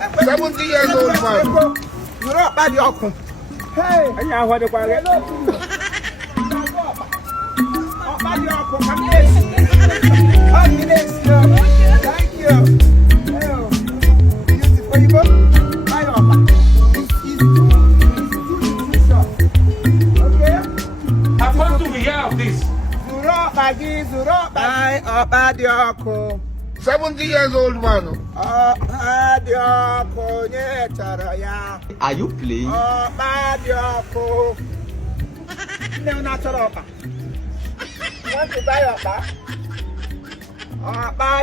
70 years old man. You're up by the alcohol. Hey, I know what the quiet. Thank you. Beautiful. You go. Bye, okay. I want to hear of this. Zuro, bye, by the alcohol. 70 years old man. Are you playing? No, not at all. Want to buy up? Buy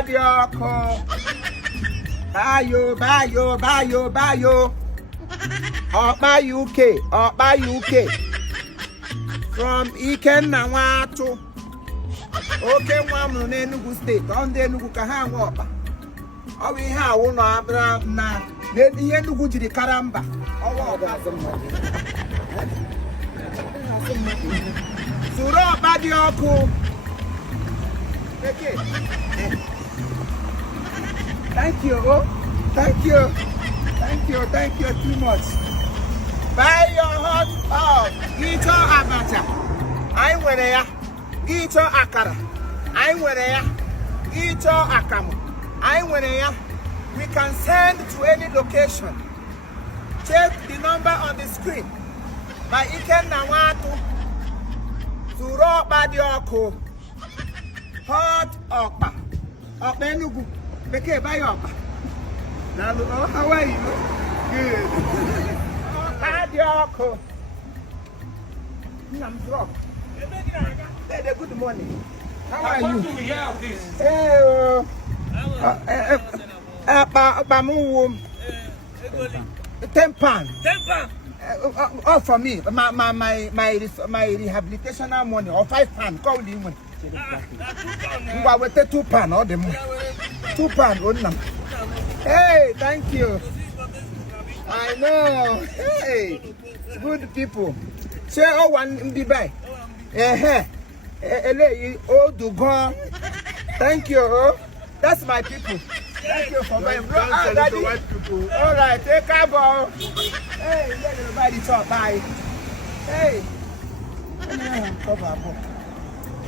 UK. From Ikenna Watu. Okay, one on Enugu State, on the Enugu Kahangwa. Oh, we have one Abraham now. Then the Enugu to the Karamba. Oh, Suro Badioko. Okay. Thank you. Thank you too much. Buy your hot Gito Abacha. I'm with ya. Gito Akara. I'm with ya. Gito Akamu. I'm with ya. We can send to any location. Check the number on the screen. By Ikenna Watu. Suro Badioko. Hot Okpa. Okpenugu. Beke buy Okpa. Now, how are you? Good. Badioko. I'm drunk. Good morning. How are you? I want to hear of this. £10. All for me. My rehabilitation money or £5. Call the money. I will take £2 all the money. £2 Hey, thank you. I know. Hey, good people. Say one be by. Thank you. That's my people. Thank you for my daddy. All right, take care, bro. Hey, let everybody talk. Bye. Hey.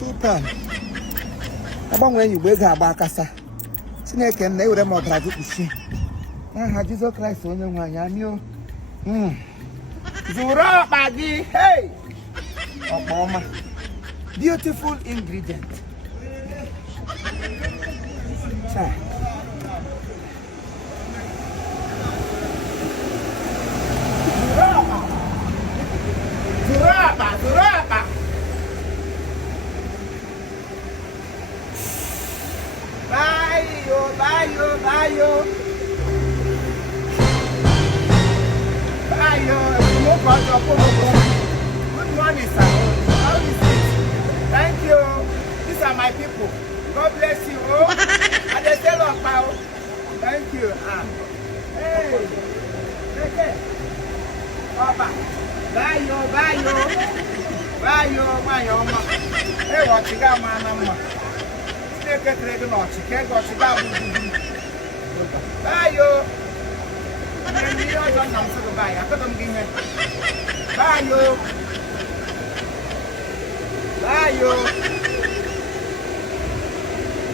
£2. About when you wake up, Bakasa. Snake and they would have more tragic. Jesus Christ, only one. I knew. Zuro Maggi. Hey. Obama. Beautiful ingredient. Zuraba. Good morning, sir. How is it? Thank you. These are my people. God bless you. And they say love, pal. Thank you. Hey. Okay. Papa. Bye. Hey, what you got, man? Take it ready, not you can't go to that. Bye. I couldn't give it. Bye.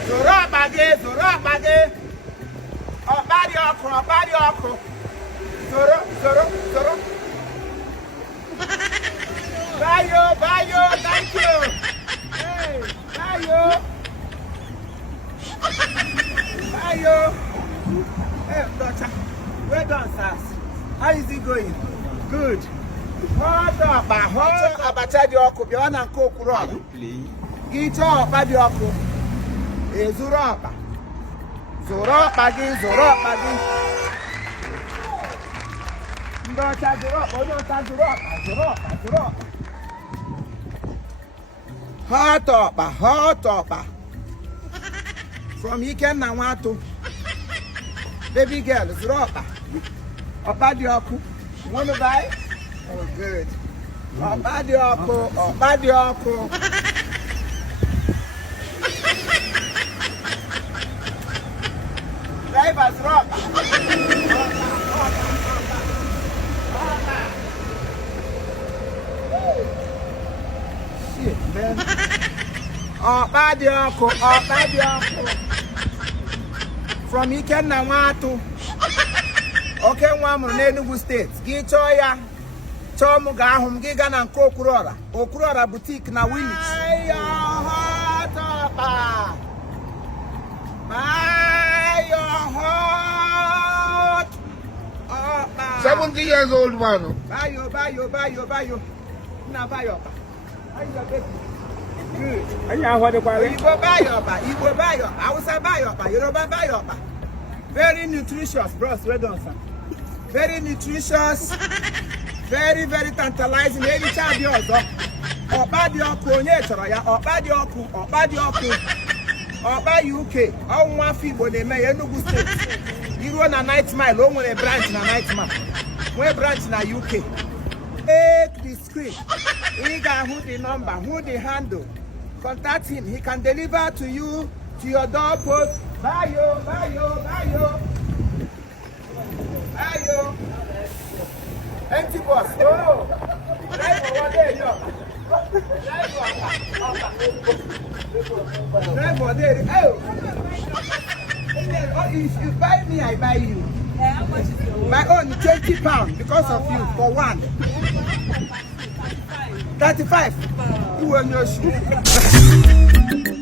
Zuro Bage. Body okro. Zuro. Bye, thank you. Hey, bye. Hey, doctor. Well done, sir. How is it going? Good. Hot abacha di oko bi wana nko okuro. Are you playing? Gito opa di oko. Zuro opa. Zuro Maggi. Ndocha zuro opa. Hot opa. From Ikenna Watu. Baby girl, zuro opa di oko. You want to buy? Oh, good. Obadioko. Drivers rock. from Ikenna Nwatu. Okay, nwa m n'Enugu State. Gị chọọ ya. Chọọ m ga-ahụ m gị ga na nke Okwuluọra boutique na Willis. Buy your hot ọkpa. Buy your hot ọkpa. 70 years old man. Buy your. Now buy your ọkpa. Buy your baby. Good. Igbo buy your ọkpa. Igbo buy your ọkpa. Hausa buy your ọkpa. Yoruba buy your ọkpa. Very nutritious, bros. Well done, sir. Very nutritious. Very, very tantalizing. Any child yours. Ọkpa dị ọkụ onye chọrọ ya. Ọkpa dị ọkụ. Ọkpa UK. Ọnwa afọ Igbo na-eme ya Enugu State. Iruo na Night Mile. O nwere branch na Night Mile. Nwee branch na UK. Take the screen. Ị ga-ahụ the number, who the handle. Contact him. He can deliver to you to your doorpost. Bye yo. Empty box. Oh. Drive over there, yo. Drive over there. Oh. If you buy me, I buy you. How much is your my own £20 because of you for one. 35. You and your shoe.